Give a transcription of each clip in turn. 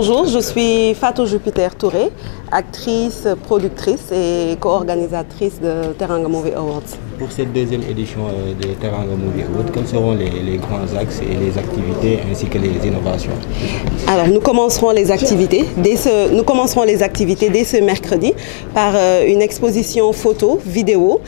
Bonjour, je suis Fatou Jupiter Touré, actrice, productrice et co-organisatrice de Teranga Movie Awards. Pour cette deuxième édition de Teranga Movie Awards, quels seront les grands axes et les activités ainsi que les innovations? Alors nous commencerons les activités dès ce mercredi par une exposition photo, vidéo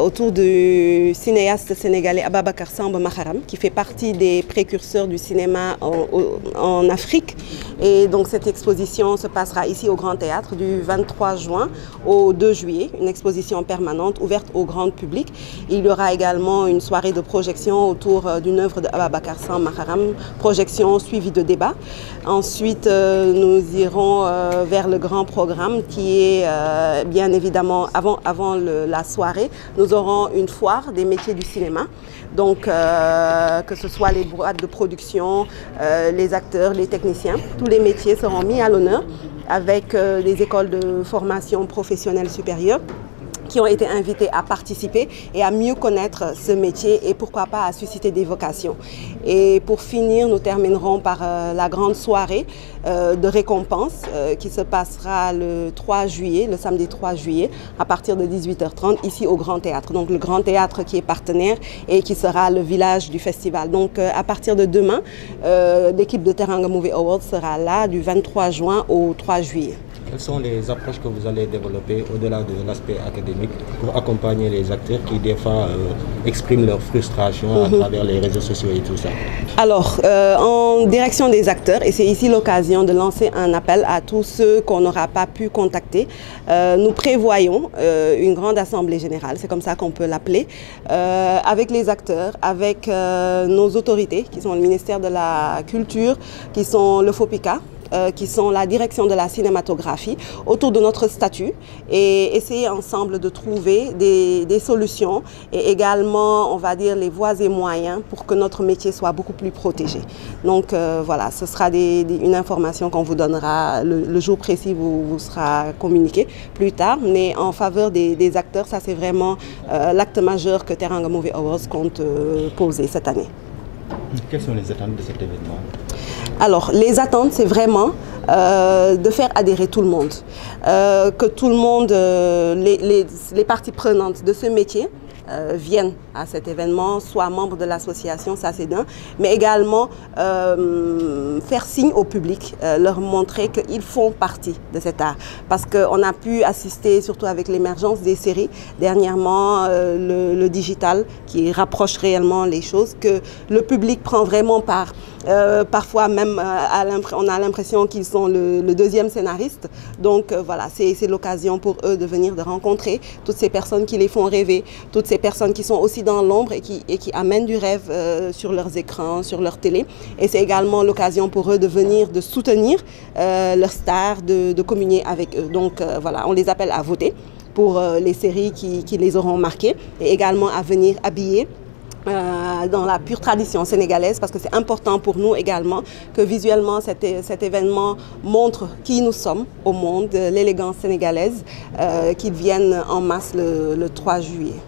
autour du cinéaste sénégalais Ababacar Samba Maharam qui fait partie des précurseurs du cinéma en Afrique. Et donc cette exposition se passera ici au Grand Théâtre du 23 juin au 2 juillet, une exposition permanente ouverte au grand public. Il y aura également une soirée de projection autour d'une œuvre de Ababacar Samba Maharam, projection suivie de débat. Ensuite, nous irons vers le grand programme qui est bien évidemment avant la soirée. Nous aurons une foire des métiers du cinéma, donc que ce soit les boîtes de production, les acteurs, les techniciens, tous les métiers seront mis à l'honneur avec des écoles de formation professionnelle supérieure qui ont été invités à participer et à mieux connaître ce métier et pourquoi pas à susciter des vocations. Et pour finir, nous terminerons par la grande soirée de récompense qui se passera le 3 juillet, le samedi 3 juillet, à partir de 18h30 ici au Grand Théâtre. Donc le Grand Théâtre qui est partenaire et qui sera le village du festival. Donc à partir de demain, l'équipe de Teranga Movie Awards sera là du 23 juin au 3 juillet. Quelles sont les approches que vous allez développer au-delà de l'aspect académique pour accompagner les acteurs qui des fois expriment leur frustration à travers les réseaux sociaux et tout ça? Alors, en direction des acteurs, et c'est ici l'occasion de lancer un appel à tous ceux qu'on n'aura pas pu contacter, nous prévoyons une grande assemblée générale, c'est comme ça qu'on peut l'appeler, avec les acteurs, avec nos autorités qui sont le ministère de la Culture, qui sont le FOPICA, qui sont la direction de la cinématographie, autour de notre statut et essayer ensemble de trouver des solutions et également, on va dire, les voies et moyens pour que notre métier soit beaucoup plus protégé. Donc voilà, ce sera une information qu'on vous donnera, le jour précis vous sera communiqué plus tard, mais en faveur des acteurs, ça c'est vraiment l'acte majeur que Teranga Movie Awards compte poser cette année. Quelles sont les attentes de cet événement? Alors, les attentes, c'est vraiment de faire adhérer tout le monde, que tout le monde, les parties prenantes de ce métier viennent à cet événement, soient membres de l'association, ça c'est d'un, mais également faire signe au public, leur montrer qu'ils font partie de cet art. Parce qu'on a pu assister, surtout avec l'émergence des séries, dernièrement le digital qui rapproche réellement les choses, que le public prend vraiment part. Parfois même on a l'impression qu'ils sont le deuxième scénariste. Donc voilà, c'est l'occasion pour eux de venir, de rencontrer toutes ces personnes qui les font rêver, toutes ces personnes qui sont aussi dans l'ombre et qui amènent du rêve sur leurs écrans, sur leur télé. Et c'est également l'occasion pour eux de venir, de soutenir leurs stars, de communier avec eux. Donc voilà, on les appelle à voter pour les séries qui les auront marquées et également à venir habiller dans la pure tradition sénégalaise, parce que c'est important pour nous également que visuellement cet événement montre qui nous sommes au monde, l'élégance sénégalaise, qu'ils viennent en masse le 3 juillet.